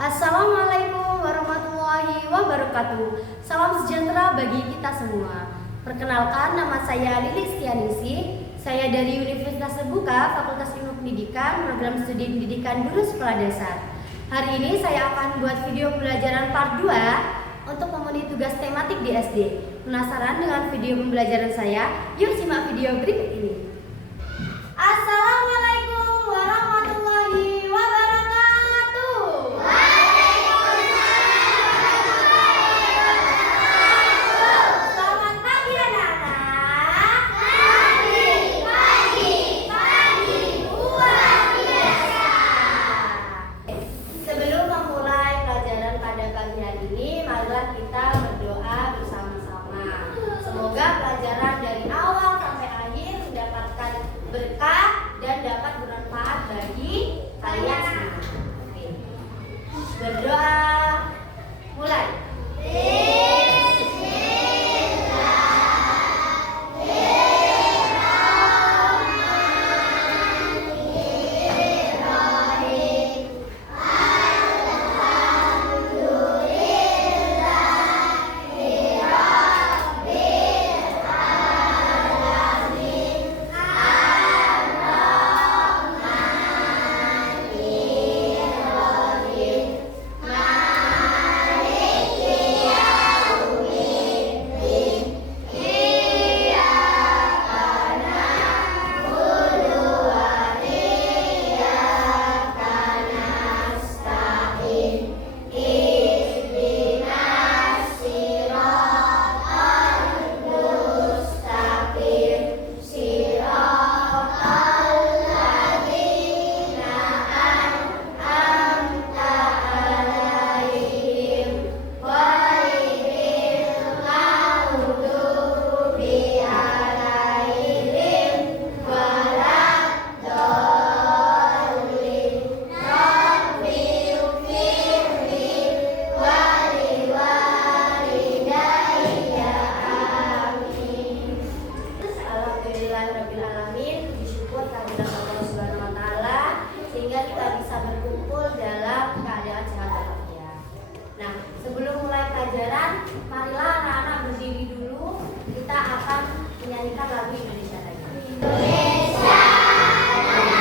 Assalamualaikum warahmatullahi wabarakatuh. Salam sejahtera bagi kita semua. Perkenalkan, nama saya Lilis Tianisi. Saya dari Universitas Terbuka, Fakultas Ilmu Pendidikan, Program Studi Pendidikan Guru Sekolah Dasar. Hari ini saya akan buat video pembelajaran part 2 untuk memenuhi tugas tematik di SD. Penasaran dengan video pembelajaran saya? Yuk simak video berikut ini. Assalamualaikum warahmatullahi wabarakatuh. Selamat pagi anak-anak. Pagi. Luar biasa. Sebelum memulai pelajaran pada pagi hari ini, marilah kita berdoa bersama-sama. Semoga pelajaran dari awal sampai akhir mendapatkan berkah dan dapat bermanfaat bagi kalian semua. Oke. Berdoa. Mulai. Alhamdulillahirrahmanirrahim. Bersyukur kehadirat Allah Subhanahu wa Ta'ala sehingga kita bisa berkumpul dalam keadaan sehat walafiat. Nah, sebelum mulai pelajaran, marilah anak-anak berdiri dulu. Kita akan menyanyikan lagu Indonesia Raya. Indonesia Raya.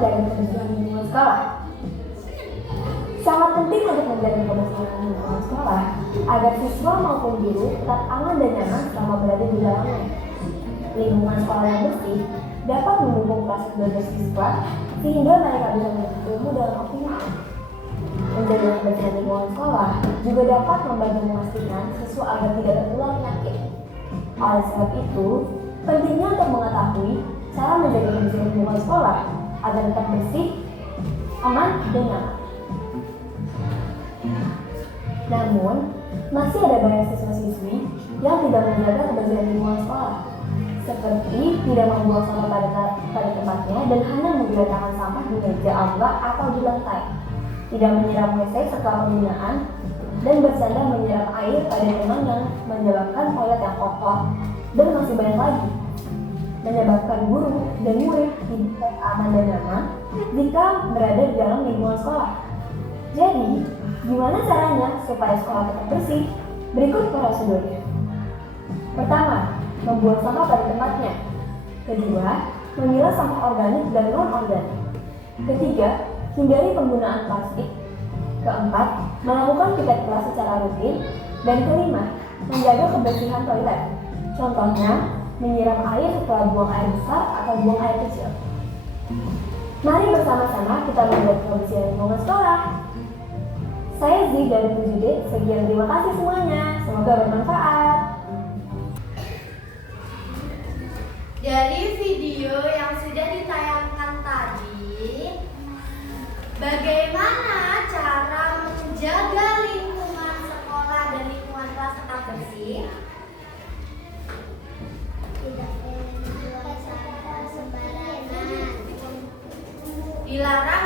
menjaga kebersihan lingkungan sekolah? Sangat penting untuk menjaga kebersihan lingkungan sekolah agar siswa maupun guru tetap aman dan nyaman selama berada di dalamnya. Lingkungan sekolah yang bersih dapat mendukung proses belajar siswa sehingga mereka bisa menuntut ilmu dalam optimal. Menjaga kebersihan lingkungan sekolah juga dapat membantu memastikan siswa agar tidak tertular penyakit. Oleh sebab itu, pentingnya untuk mengetahui cara menjaga kebersihan lingkungan sekolah agar tetap bersih, aman, dan nyaman. Namun, masih ada banyak siswa-siswi yang tidak menjaga kebersihan lingkungan sekolah, seperti tidak membuang sampah pada tempatnya dan hanya membiarkan sampah di meja aula atau di lantai, tidak menyiram WC setelah penggunaan, dan bersandar menyiram air pada teman yang menyebabkan toilet yang kotor, dan masih banyak lagi, menyebabkan guru dan murid tidak aman dan nyaman jika berada di dalam lingkungan sekolah. Jadi, gimana caranya supaya sekolah tetap bersih? Berikut prosedurnya. Pertama, membuang sampah pada tempatnya. Kedua, memilah sampah organik dan non-organik. Ketiga, hindari penggunaan plastik. Keempat, melakukan pipet kelas secara rutin. Dan kelima, menjaga kebersihan toilet. Contohnya, menyiram air setelah buang air besar atau buang air kecil. Mari bersama-sama kita menjaga kebersihan lingkungan sekolah. Saya Zi dari 7D. Sekian, terima kasih semuanya. Semoga bermanfaat. Dari video yang sudah ditayangkan tadi, bagaimana cara menjaga lingkungan sekolah dan lingkungan kelas tetap bersih? Tidak boleh membuang sampah sembarangan. Dilarang